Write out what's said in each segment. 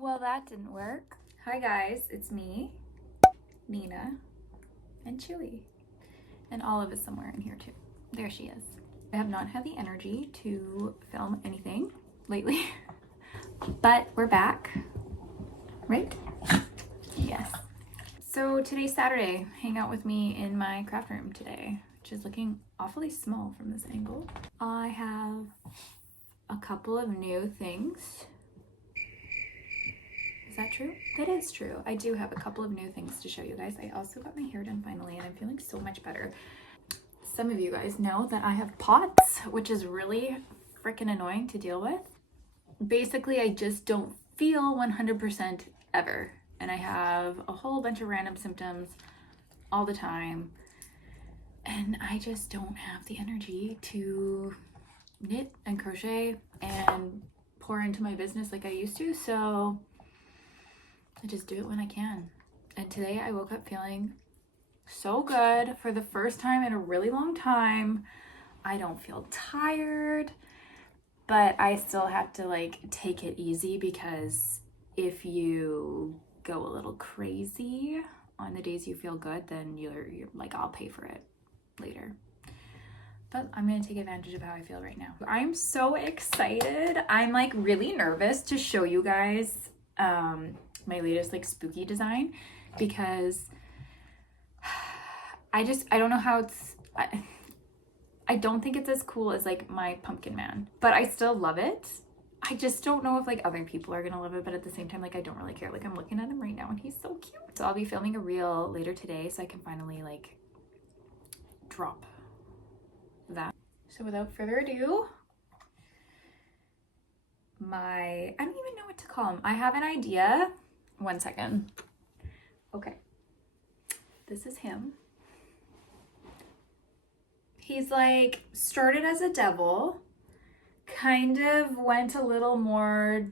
Well, that didn't work. Hi guys, it's me, Nina, and Chewy, and Olive is somewhere in here too. There she is. I have not had the energy to film anything lately, but we're back, right? Yes. So today's Saturday. Hang out with me in my craft room today, which is looking awfully small from this angle. I have a couple of new things. Is that true? That is true. I do have a couple of new things to show you guys. I also got my hair done finally and I'm feeling so much better. Some of you guys know that I have POTS, which is really freaking annoying to deal with. Basically, I just don't feel 100% ever. And I have a whole bunch of random symptoms all the time. And I just don't have the energy to knit and crochet and pour into my business like I used to. So I just do it when I can. And today I woke up feeling so good for the first time in a really long time. I don't feel tired, but I still have to like take it easy because if you go a little crazy on the days you feel good, then you're like, I'll pay for it later. But I'm gonna take advantage of how I feel right now. I'm so excited. I'm like really nervous to show you guys my latest like spooky design because I don't know how it's, I don't think it's as cool as like my pumpkin man, but I still love it. I just don't know if like other people are gonna love it, but at the same time, like I don't really care. Like I'm looking at him right now and he's so cute. So I'll be filming a reel later today so I can finally like drop that. So without further ado, I don't even know what to call him. I have an idea. 1 second. Okay. This is him. He's like started as a devil, kind of went a little more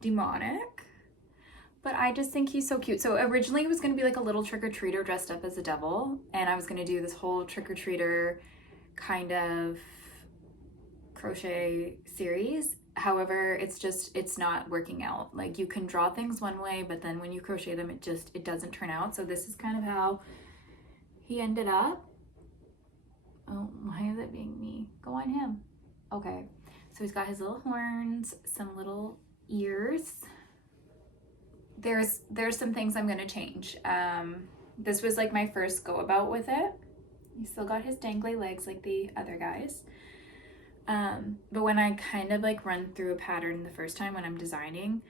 demonic, but I just think he's so cute. So originally it was going to be like a little trick-or-treater dressed up as a devil, and I was going to do this whole trick-or-treater kind of crochet series. However, it's not working out. Like you can draw things one way, but then when you crochet them, it doesn't turn out. So this is kind of how he ended up. Oh, why is it being me? Go on him. Okay, so he's got his little horns, some little ears. There's some things I'm gonna change. This was like my first go about with it. He's still got his dangly legs like the other guys. But when I kind of like run through a pattern the first time when I'm designing,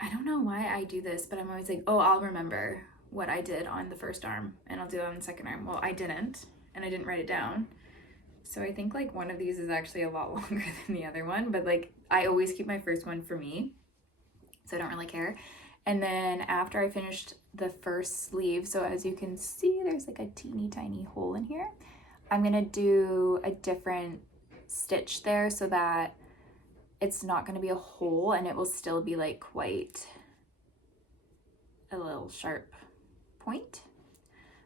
I don't know why I do this, but I'm always like, oh, I'll remember what I did on the first arm and I'll do it on the second arm. Well, I didn't, and I didn't write it down. So I think like one of these is actually a lot longer than the other one, but like I always keep my first one for me, so I don't really care. And then after I finished the first sleeve, so as you can see, there's like a teeny tiny hole in here. I'm gonna do a different stitch there so that it's not gonna be a hole and it will still be like quite a little sharp point.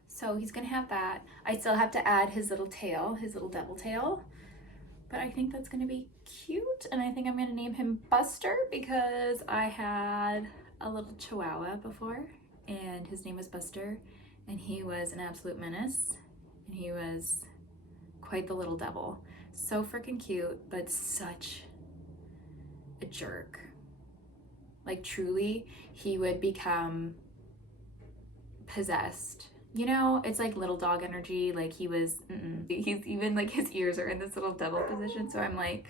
So he's gonna have that. I still have to add his little tail, his little devil tail, but I think that's gonna be cute. And I think I'm gonna name him Buster because I had a little chihuahua before and his name was Buster and he was an absolute menace and he was quite the little devil. So freaking cute, but such a jerk. Like truly, he would become possessed. You know, it's like little dog energy. Like he was, he's even like his ears are in this little devil position. So I'm like,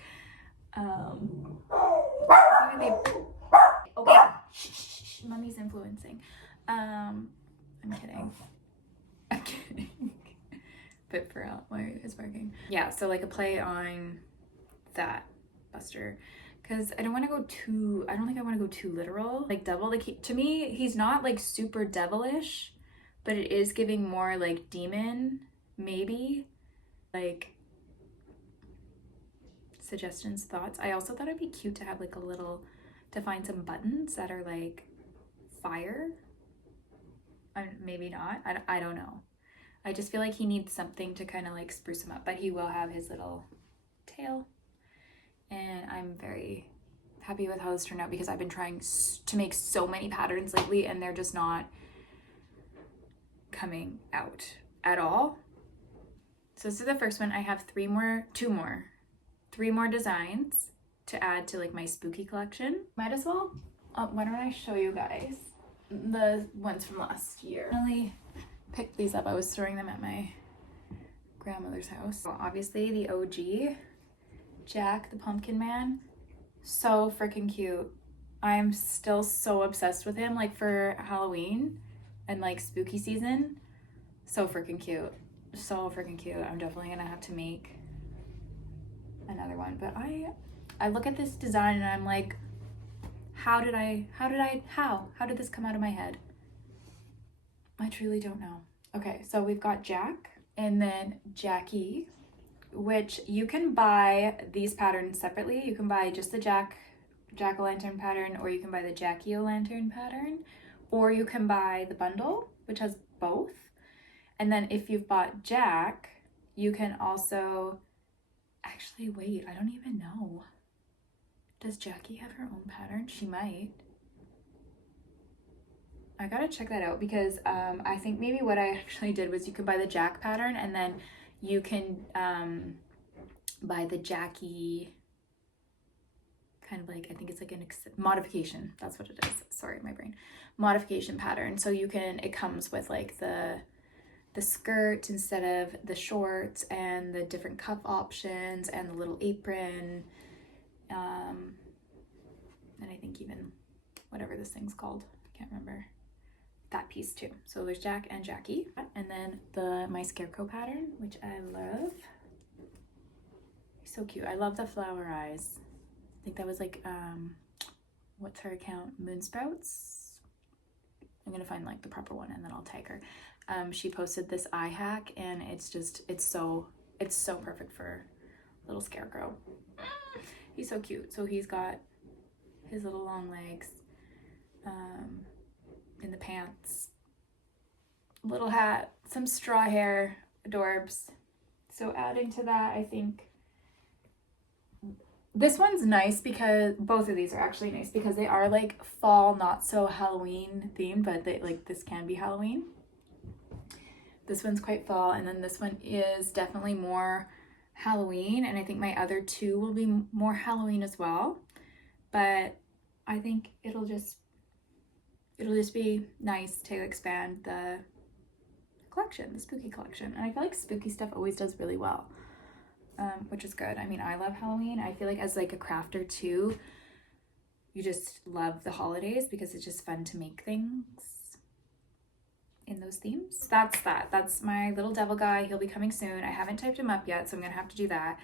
okay, shh, mommy's influencing. I'm kidding. I'm kidding. But for real, why are you guys barking? Yeah, so like a play on that Buster, because I don't think I want to go too literal. Like devil, like to me, he's not like super devilish, but it is giving more like demon, maybe. Like suggestions, thoughts. I also thought it'd be cute to have like a little, to find some buttons that are like fire. Maybe not, I don't know. I just feel like he needs something to kind of like spruce him up, but he will have his little tail. And I'm very happy with how this turned out because I've been trying to make so many patterns lately and they're just not coming out at all. So this is the first one. I have three more designs to add to like my spooky collection. Might as well, why don't I show you guys the ones from last year. I really picked these up. I was throwing them at my grandmother's house. So obviously the OG, Jack the Pumpkin Man. So freaking cute. I'm still so obsessed with him, like for Halloween and like spooky season. So freaking cute. So freaking cute. I'm definitely gonna have to make another one. But I look at this design and I'm like, how did this come out of my head? I truly don't know. Okay, so we've got Jack and then Jackie, which you can buy these patterns separately. You can buy just the jack-o'-lantern pattern, or you can buy the Jackie-o'-lantern pattern, or you can buy the bundle, which has both. And then if you've bought Jack, you can also, actually wait, I don't even know. Does Jackie have her own pattern? She might. I gotta check that out because I think maybe what I actually did was you could buy the Jack pattern and then you can buy the Jackie kind of like, I think it's like an modification. That's what it is. Sorry, my brain. Modification pattern. So you can, it comes with like the skirt instead of the shorts and the different cuff options and the little apron. And I think even whatever this thing's called, I can't remember. That piece too. So there's Jack and Jackie. And then my scarecrow pattern, which I love. So cute. I love the flower eyes. I think that was like, what's her account? Moonsprouts? I'm gonna find like the proper one and then I'll tag her. She posted this eye hack and it's so perfect for little scarecrow. He's so cute. So he's got his little long legs, in the pants, little hat, some straw hair, adorbs. So adding to that, I think this one's nice because both of these are actually nice because they are like fall, not so Halloween themed, but they like this can be Halloween. This one's quite fall, and then this one is definitely more Halloween, and I think my other two will be more Halloween as well. But I think it'll just be nice to expand the collection, the spooky collection. And I feel like spooky stuff always does really well, which is good. I mean, I love Halloween. I feel like as like a crafter too, you just love the holidays because it's just fun to make things in those themes. That's my little devil guy. He'll be coming soon. I haven't typed him up yet, so I'm gonna have to do that,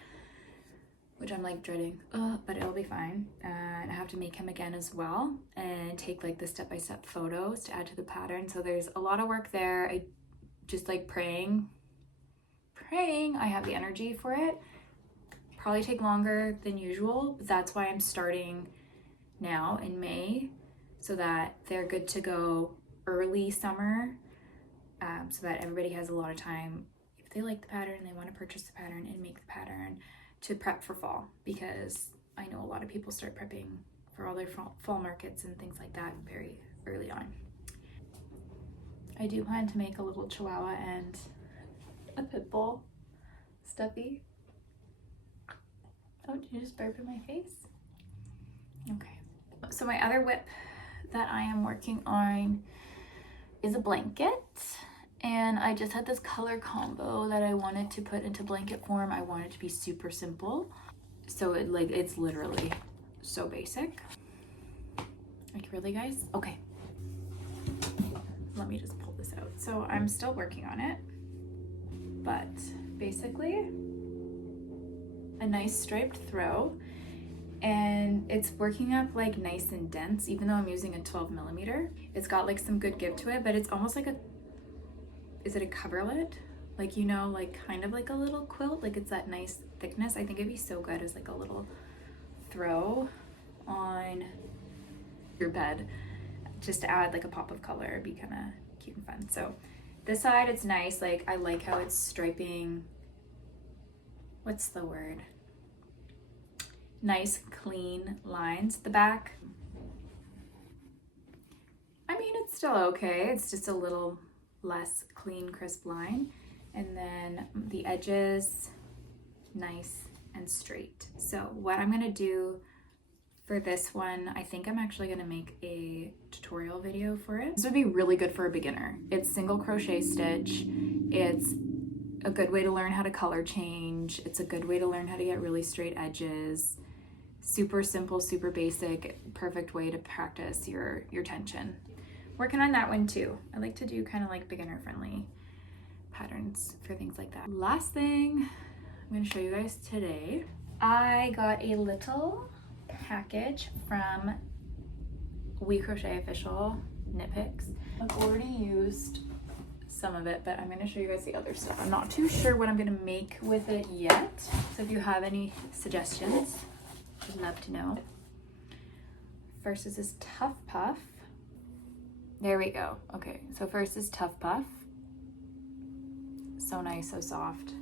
which I'm like dreading, but it'll be fine. And I have to make him again as well and take like the step-by-step photos to add to the pattern. So there's a lot of work there. I just like praying I have the energy for it. Probably take longer than usual, but that's why I'm starting now in May so that they're good to go early summer, so that everybody has a lot of time if they like the pattern, they want to purchase the pattern and make the pattern to prep for fall, because I know a lot of people start prepping for all their fall markets and things like that very early on. I do plan to make a little chihuahua and a pit bull stuffy. Oh, did you just burp in my face? Okay. So my other whip that I am working on is a blanket, and I just had this color combo that I wanted to put into blanket form. I want it to be super simple, so it's literally so basic. Like, really, guys? Okay, let me just pull this out. So I'm still working on it, but basically a nice striped throw, and it's working up like nice and dense, even though I'm using a 12 millimeter. It's got like some good give to it, but it's almost like is it a coverlet? Like, you know, like kind of like a little quilt, like it's that nice thickness. I think it'd be so good as like a little throw on your bed, just to add like a pop of color. It'd be kind of cute and fun. So this side, it's nice. Like, I like how it's striping, what's the word? nice clean lines at the back. I mean, it's still okay. It's just a little less clean, crisp line. And then the edges, nice and straight. So what I'm gonna do for this one, I think I'm actually gonna make a tutorial video for it. This would be really good for a beginner. It's single crochet stitch. It's a good way to learn how to color change. It's a good way to learn how to get really straight edges. Super simple, super basic, perfect way to practice your tension. Working on that one too. I like to do kind of like beginner friendly patterns for things like that. Last thing I'm gonna show you guys today, I got a little package from We Crochet Official Knit Picks. I've already used some of it, but I'm gonna show you guys the other stuff. I'm not too sure what I'm gonna make with it yet. So if you have any suggestions, I'd love to know. First is this Tough Puff. There we go. Okay, so first is Tough Puff. So nice, so soft.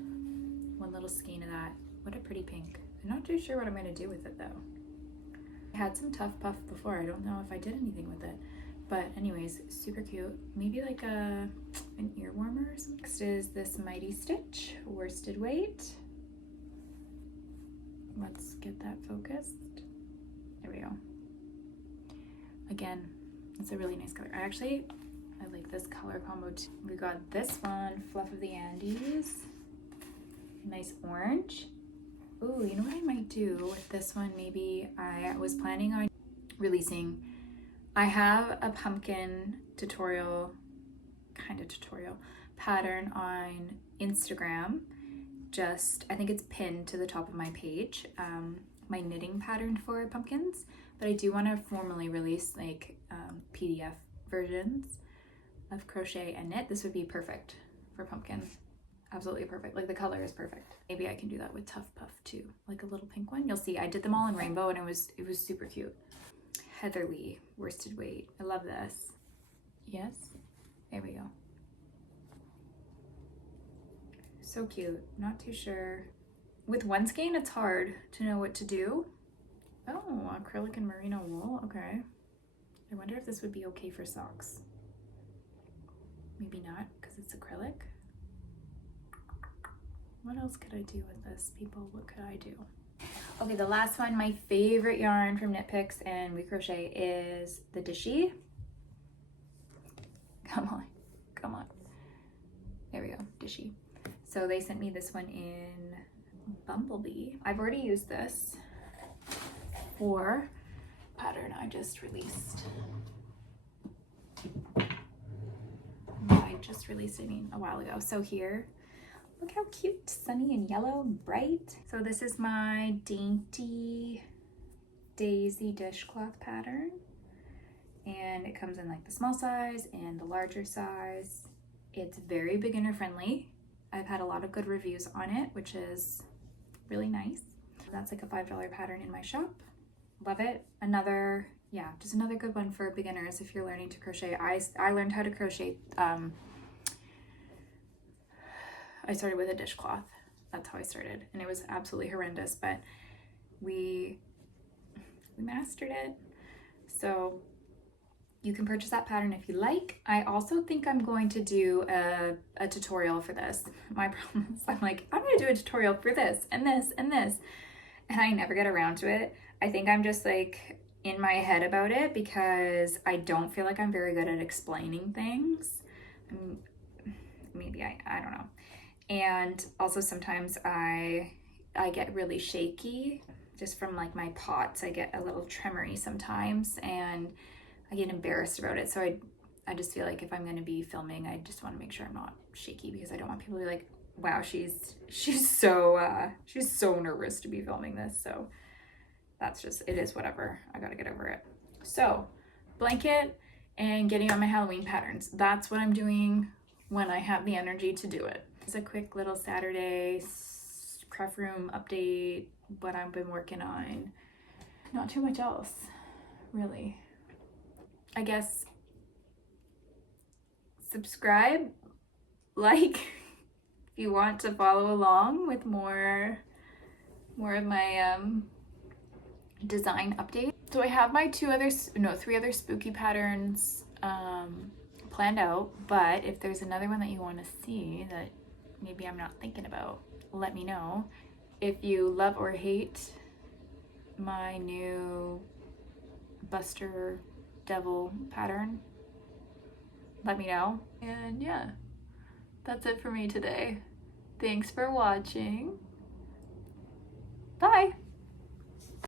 One little skein of that. What a pretty pink. I'm not too sure what I'm gonna do with it though. I had some Tough Puff before. I don't know if I did anything with it. But anyways, super cute. Maybe like an ear warmer or something. Next is this Mighty Stitch, worsted weight. Let's get that focused. There we go. Again, it's a really nice color. I like this color combo too. We got this one, Fluff of the Andes. Nice orange. Ooh, you know what I might do with this one? Maybe I was planning on releasing, I have a pumpkin tutorial, pattern on Instagram. I think it's pinned to the top of my page, my knitting pattern for pumpkins, but I do want to formally release like PDF versions of crochet and knit. This would be perfect for pumpkin. Absolutely perfect. Like the color is perfect. Maybe I can do that with Tough Puff too, like a little pink one. You'll see I did them all in rainbow and it was super cute. Heatherly worsted weight. I love this. Yes, there we go. So cute. Not too sure. With one skein, it's hard to know what to do. Oh, acrylic and merino wool. Okay. I wonder if this would be okay for socks. Maybe not, because it's acrylic. What else could I do with this, people? What could I do? Okay, the last one, my favorite yarn from Knit Picks and We Crochet is the Dishy. Come on, come on. There we go, Dishy. So they sent me this one in Bumblebee. I've already used this for pattern I just released. A while ago. So here, look how cute, sunny and yellow, bright. So this is my dainty daisy dishcloth pattern. And it comes in like the small size and the larger size. It's very beginner friendly. I've had a lot of good reviews on it, which is really nice. That's like a $5 pattern in my shop. Love it. Just another good one for beginners if you're learning to crochet. I learned how to crochet. I started with a dishcloth. That's how I started, and it was absolutely horrendous, but we mastered it. So you can purchase that pattern if you like. I also think I'm going to do a tutorial for this. My problem is I'm like, I'm gonna do a tutorial for this and this and this, and I never get around to it. I think I'm just like in my head about it because I don't feel like I'm very good at explaining things. Maybe I don't know. And also sometimes I get really shaky just from like my pots. I get a little tremory sometimes and I get embarrassed about it. So I just feel like if I'm gonna be filming, I just want to make sure I'm not shaky because I don't want people to be like, wow, she's so nervous to be filming this. So that's just, it is whatever. I gotta get over it. So blanket and getting on my Halloween patterns. That's what I'm doing when I have the energy to do it. It's a quick little Saturday craft room update, what I've been working on. Not too much else, really. I guess subscribe, like, if you want to follow along with more of my design update. So I have my three other spooky patterns planned out, but if there's another one that you want to see that maybe I'm not thinking about, let me know. If you love or hate my new Buster Devil pattern, let me know. And yeah, that's it for me today. Thanks for watching. Bye!